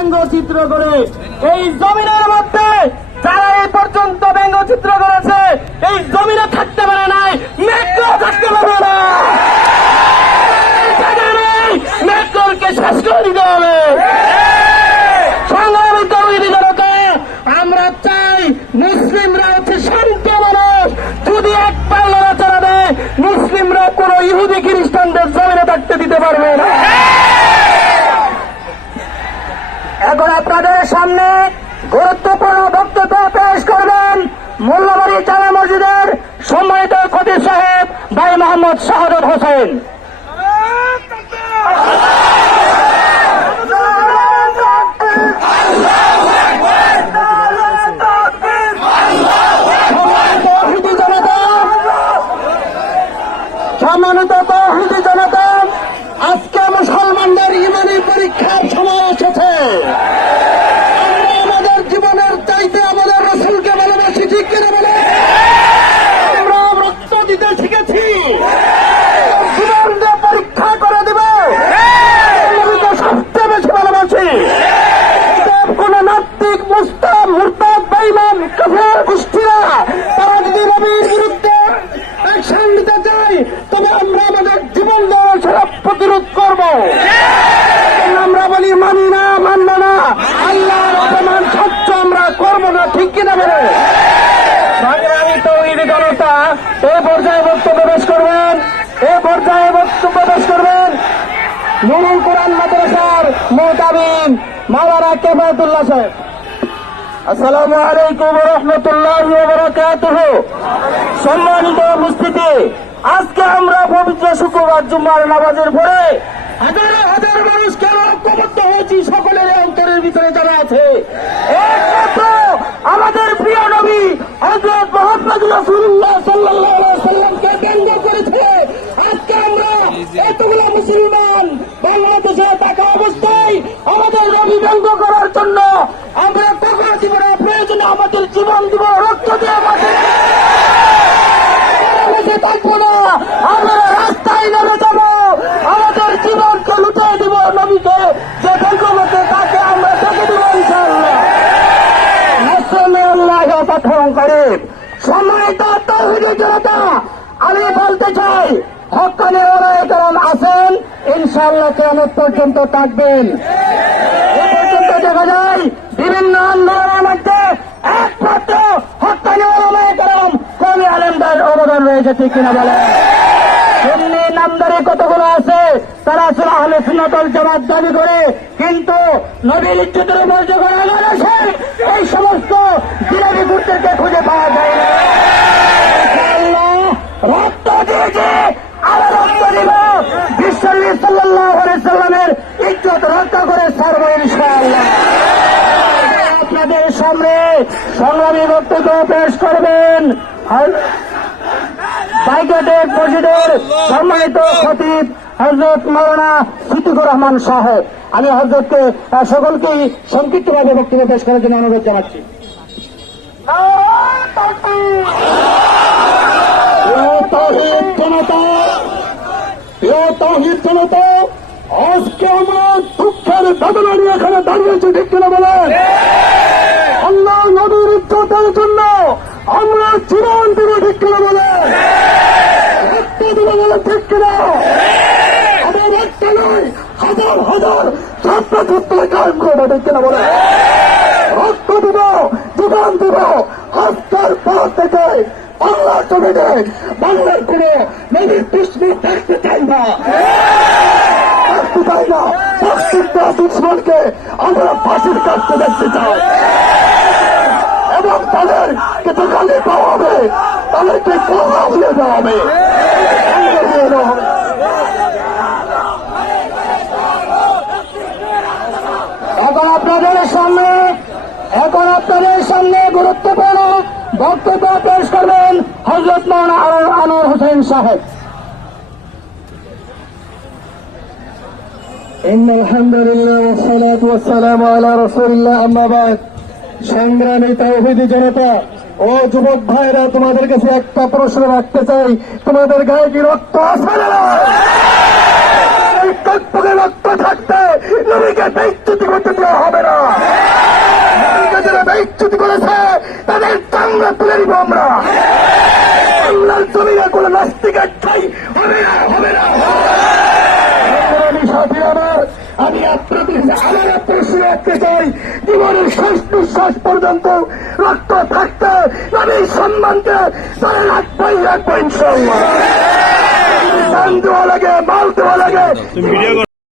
ব্যঙ্গচিত্র করে এই জমিনের মধ্যে যারা এই পর্যন্ত ব্যঙ্গচিত্র করেছে এই জমিনে থাকতে পারে নাই, মেট্রো থাকতে পারবে না। মেট্রোলকে শেষ করে দিতে হবে। সংগ্রামী তৌহিদি জনতা, আমরা চাই মুসলিমরা হচ্ছে শান্ত মানুষ। যদি একবার লড়াচড়া দেয় মুসলিমরা কোন ইহুদি খ্রিস্টানদের জমিনে থাকতে দিতে পারবে না। এখন আপনাদের সামনে গুরুত্বপূর্ণ বক্তব্য পেশ করবেন মোল্লাবাড়ি জামে মসজিদের সম্মানিত খতিব সাহেব ভাই মোহাম্মদ শাহাদত হোসেন। সম্মানিত তৌহিদি জনতা, আজকে মুসলমানদের ইমানি পরীক্ষার সময় এসেছে। আমরা আমাদের জীবনের চাইতে আমাদের রাসূলকে ভালোবাসি, ঠিক কিনা বলে? আমরা রক্ত দিতে শিখেছি, জীবন দিয়ে পরীক্ষা করে দেব। আমি তো সবচেয়ে বেশি ভালোবাসি। কোন নাস্তিক, মুস্তাম, মুরতাদ, বেঈমান, কাফের গোষ্ঠীরা তারা যদি নবীর বিরুদ্ধে অ্যাকশন নিতে চায় তবে আমরা আমাদের জীবন দেওয়ার সেটা প্রতিরোধ করব। আমরা বলি মানি না, মানব না, আল্লাহর অপমান সহ্য আমরা করব না, ঠিক কিনা বলে? সংগ্রামী তৌহিদি জনতা, এই পর্যায়ে বক্তব্য পেশ করবেন, নুরুল কোরআন মাদ্রাসার মুতাবিন মাওলানা কেফায়েতুল্লাহ সাহেব। আসসালামু আলাইকুম ওয়া রাহমাতুল্লাহি ওয়া বারাকাতুহু। সম্মানিত উপস্থিতি, আজকে আমরা পবিত্র শুক্রবার জুম্মার নামাজের পরে হাজার হাজার মানুষ কেন ঐক্যবদ্ধ হয়েছি সকলের অন্তরের ভিতরে জানা আছে। একমাত্র আমাদের প্রিয় নবী হযরত মুহাম্মদ রাসূলুল্লাহ সাল্লাল্লাহু আলাইহি সাল্লামকে ব্যঙ্গ করেছে। আজকে আমরা এতগুলো মুসলমান বাংলাদেশে থাকা অবস্থায় আমাদের নবী ব্যঙ্গ করার জন্য আমরা টাকা দিব না, প্রয়োজনে আমাদের জীবন দিব, রক্ত দিয়ে আমাদের থাকবো না, আমরা রাস্তায় নেমে যাবো, আমাদের জীবনকে লুটিয়ে দিব। নবীকে যে ব্যঙ্গমতে তাকে আমরা দেখে দিব ইনশাআল্লাহ। সম্মানিত তৌহিদি জনতা, আমি বলতে চাই হক্কানি ওলামায়ে কেরাম আছেন, ইনশাআল্লাহ কিয়ামত পর্যন্ত থাকবেন। এ পর্যন্ত দেখা যায় বিভিন্ন আন্দোলনের মধ্যে একমাত্র হক্কানি ওলামায়ে কেরাম কওমি আলেমদের অবদান রয়েছে, ঠিক কিনা বলে? সুন্নি নামদারি কতগুলো আছে, তারা আসলে আহলে সুন্নাত ওয়াল জামাত দাবি করে, কিন্তু নবীর ইজ্জতের উপর যখন আঘাত আসে এই সমস্ত জিলাপি গুর্দেরকে খুঁজে পাওয়া যায় না। ইনশাআল্লাহ রক্ত দিয়েছে, আবার রক্ত দিব, বিশ্বনবী সাল্লাল্লাহু আলাইহি সাল্লামের ইজ্জত রক্ষা করে ছাড়ব ইনশাআল্লাহ। আপনাদের সামনে সংগ্রামী বক্তব্য পেশ করবেন বাইঘাটের মসজিদের সম্মানিত খতিব হযরত মাওলানা সিদ্দিকুর রহমান সাহেব। আমি হযরতকে সকলকেই সংক্ষিপ্তভাবে বক্তব্য পেশ করার জন্য অনুরোধ জানাচ্ছি। তৌহিদ জনতা, আজকে আমরা দুঃখের বেদনা নিয়ে এখানে দাঁড়িয়েছি, ঠিক কিনা বলেন? আল্লাহ নবীর ইজ্জতের জন্য আমরা জীবন দিব, ঠিক কিনা বলেন? রক্ত দিব বলে, ঠিক কিনা? আমাদের একটা নয়, হাজার হাজার ছাত্র ছাত্রী কায়েম করবো, ঠিক কিনা বলেন? রক্ত দিব, জীবন দিব। আজকের পর থেকে বাংলার জমিনে বাংলার কোন নবীর দুশ্মন থাকতে চাই না, প্রত্যেকটা দুশ্মনকে আমরা ফাঁসির কাটতে দেখতে চাই এবং তাদের কিছু খালি পাওয়া হবে, তাদেরকে কল্লা দিয়ে দেওয়া হবে। এখন আপনাদের সামনে গুরুত্বপূর্ণ বক্তব্য পেশ করবেন হযরত মাওলানা আনোয়ার হোসেন সাহেব। ইন্নাল হামদুলিল্লাহ ওয়াস সালাতু ওয়াস সালামু আলা রাসূলিল্লাহ, আম্মা বাদ। সংগ্রামী তৌহিদি জনতা ও যুবক ভাইরা, তোমাদের কাছে একটা প্রশ্ন রাখতে চাই, তোমাদের গায়ে কি রক্ত আছে না? রক্ত থাকতে নবীকে বেইজ্জতি করতে দেওয়া হবে না। নবীকে যারা বেইজ্জতি করেছে তাদের চামড়া তুলে দিব আমরা। বাংলার জমিনে কোন নাস্তিকের ঠাই হবে না, হবে না। সাথী আমি আপনাদের আমার প্রশ্ন রাখতে চাই, জীবনের শেষ নিঃশ্বাস পর্যন্ত রক্ত থাকতে আমি সম্মানকে ধরে রাখবো ইনশাল্লাহ। দান দেওয়া লাগে, মাল দেওয়া লাগে।